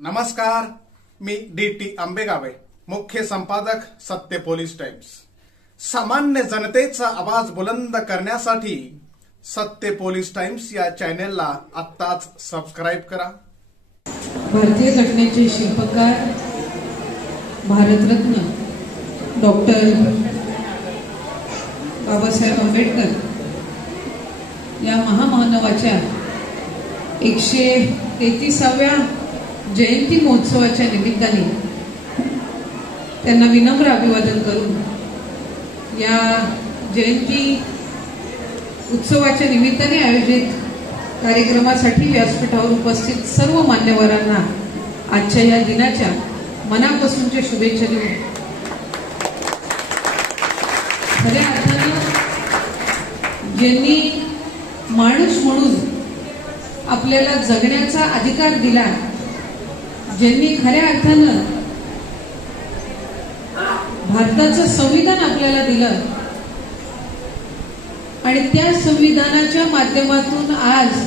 नमस्कार, मी डी.टी. आंबेगावे, मुख्य संपादक सत्य पोलीस टाइम्स। सामान्य जनतेचा आवाज बुलंद करण्यासाठी सत्य पोलीस टाइम्स या चॅनेलला आत्ताच सबस्क्राइब करा। भारतीय घटनेचे शिल्पकार भारतरत्न डॉक्टर बाबासाहेब आंबेडकर या महामानवाच्या 133व्या जयंती महोत्सवाच्या निमित्ताने त्यांना विनम्र अभिवादन करून या जयंती उत्सवाच्या निमित्ताने आयोजित कार्यक्रमासाठी व्यासपीठावर उपस्थित सर्व मान्यवरांना आजच्या या दिनाच्या मनापासूनच्या शुभेच्छा देऊन खऱ्या अर्थानं ज्यांनी माणूस म्हणून आपल्याला जगण्याचा अधिकार दिला, ज्यांनी खऱ्या अर्थानं भारताचं संविधान आपल्याला दिलं आणि त्या संविधानाच्या माध्यमातून आज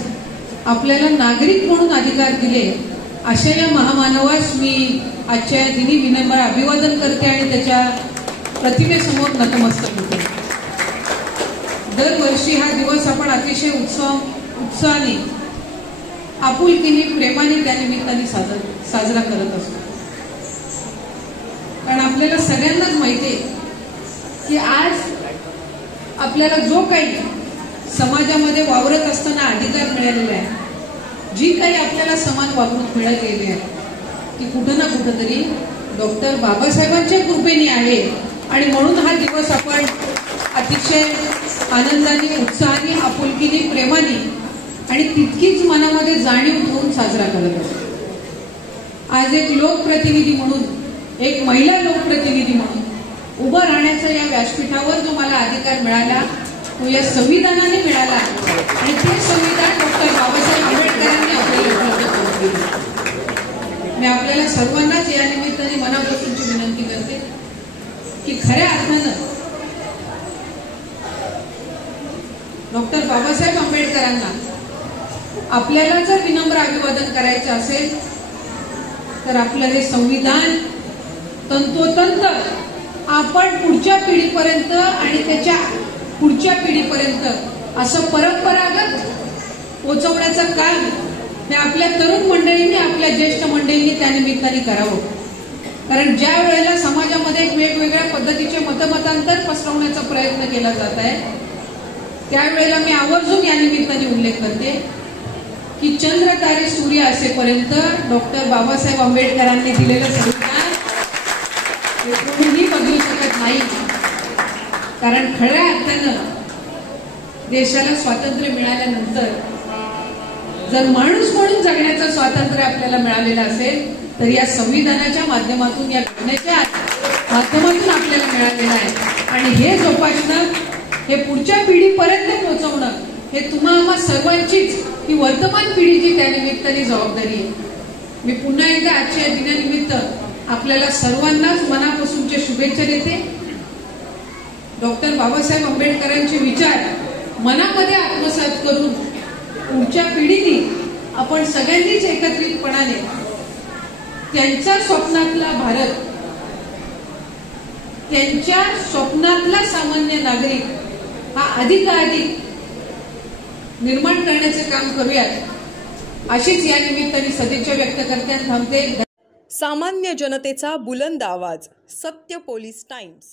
आपल्याला नागरिक म्हणून अधिकार दिले, अशा या महामानवास मी आजच्या या दिनी विनम्र अभिवादन करते आणि त्याच्या प्रतिमेसमोर नतमस्तक होते। दरवर्षी हा दिवस आपण अतिशय उत्साहाने, आपुलकीने, प्रेमाने त्यानिमित्ताने साजरा करत असतो। कारण आपल्याला सगळ्यांनाच माहिती आहे की आज आपल्याला जो काही समाजामध्ये वावरत असताना अधिकार मिळालेला आहे, जी काही आपल्याला समान वागणूक मिळालेली आहे, ती कुठं ना कुठं तरी डॉक्टर बाबासाहेबांच्या कृपेने आहे। आणि म्हणून हा दिवस आपण अतिशय आनंदाने, उत्साहाने, आपुलकीने, प्रेमाने आणि तितकीच मनामध्ये जाणीव ठेवून साजरा करत असतो। आज एक लोकप्रतिनिधी म्हणून, एक महिला लोकप्रतिनिधी म्हणून उभं राहण्याचा या व्यासपीठावर जो मला अधिकार मिळाला तो या संविधानाने मिळाला आणि ते संविधान डॉक्टर बाबासाहेब आंबेडकरांनी आपल्याला उपलब्ध करून दिले। मी आपल्याला सर्वांनाच या निमित्ताने मनापासूनची विनंती करते की खऱ्या अर्थानं डॉक्टर बाबासाहेब आंबेडकरांना आपल्याला जर विनम्र अभिवादन करायचं असेल तर आपलं हे संविधान तंतोतंत आपण पुढच्या पिढीपर्यंत आणि त्याच्या पुढच्या पिढीपर्यंत असं परंपरागत पोहोचवण्याचं काम हे आपल्या तरुण मंडळींनी, आपल्या ज्येष्ठ मंडळींनी त्यानिमित्ताने करावं। कारण ज्या वेळेला समाजामध्ये एक वेगवेगळ्या पद्धतीचे मतमतांतर पसरवण्याचा प्रयत्न केला जात आहे, त्यावेळेला मी आवर्जून या निमित्ताने उल्लेख करते की चंद्र तारे सूर्य असेपर्यंत डॉक्टर बाबासाहेब आंबेडकरांनी दिलेलं संविधान हे कोणीही बदलू शकत नाही। कारण खऱ्या अर्थानं देशाला स्वातंत्र्य मिळाल्यानंतर जर माणूस म्हणून जगण्याचं स्वातंत्र्य आपल्याला मिळालेलं असेल तर या संविधानाच्या माध्यमातून, या घटनेच्या माध्यमातून आपल्याला मिळालेलं आहे। आणि हे जोपासणं, हे पुढच्या पिढीपर्यंत पोहोचवणं हे तुम्हा आम्हा सर्वांचीच, ही वर्तमान पिढीची त्यानिमित्ताने जबाबदारी आहे। मी पुन्हा एकदा आजच्या दिनानिमित्त आपल्याला सर्वांनाच मनापासूनच्या शुभेच्छा देते। डॉक्टर बाबासाहेब आंबेडकरांचे विचार मनामध्ये आत्मसात करून पुढच्या पिढीने आपण सगळ्यांनीच एकत्रितपणाने त्यांच्या स्वप्नातला भारत, त्यांच्या स्वप्नातला सामान्य नागरिक हा अधिकाधिक निर्माण करण्याचे काम करूयात, अशीच या निमित्ताने सदिच्छा व्यक्त करते आणि थांबते। सामान्य जनतेचा बुलंद आवाज, सत्य पोलीस टाइम्स।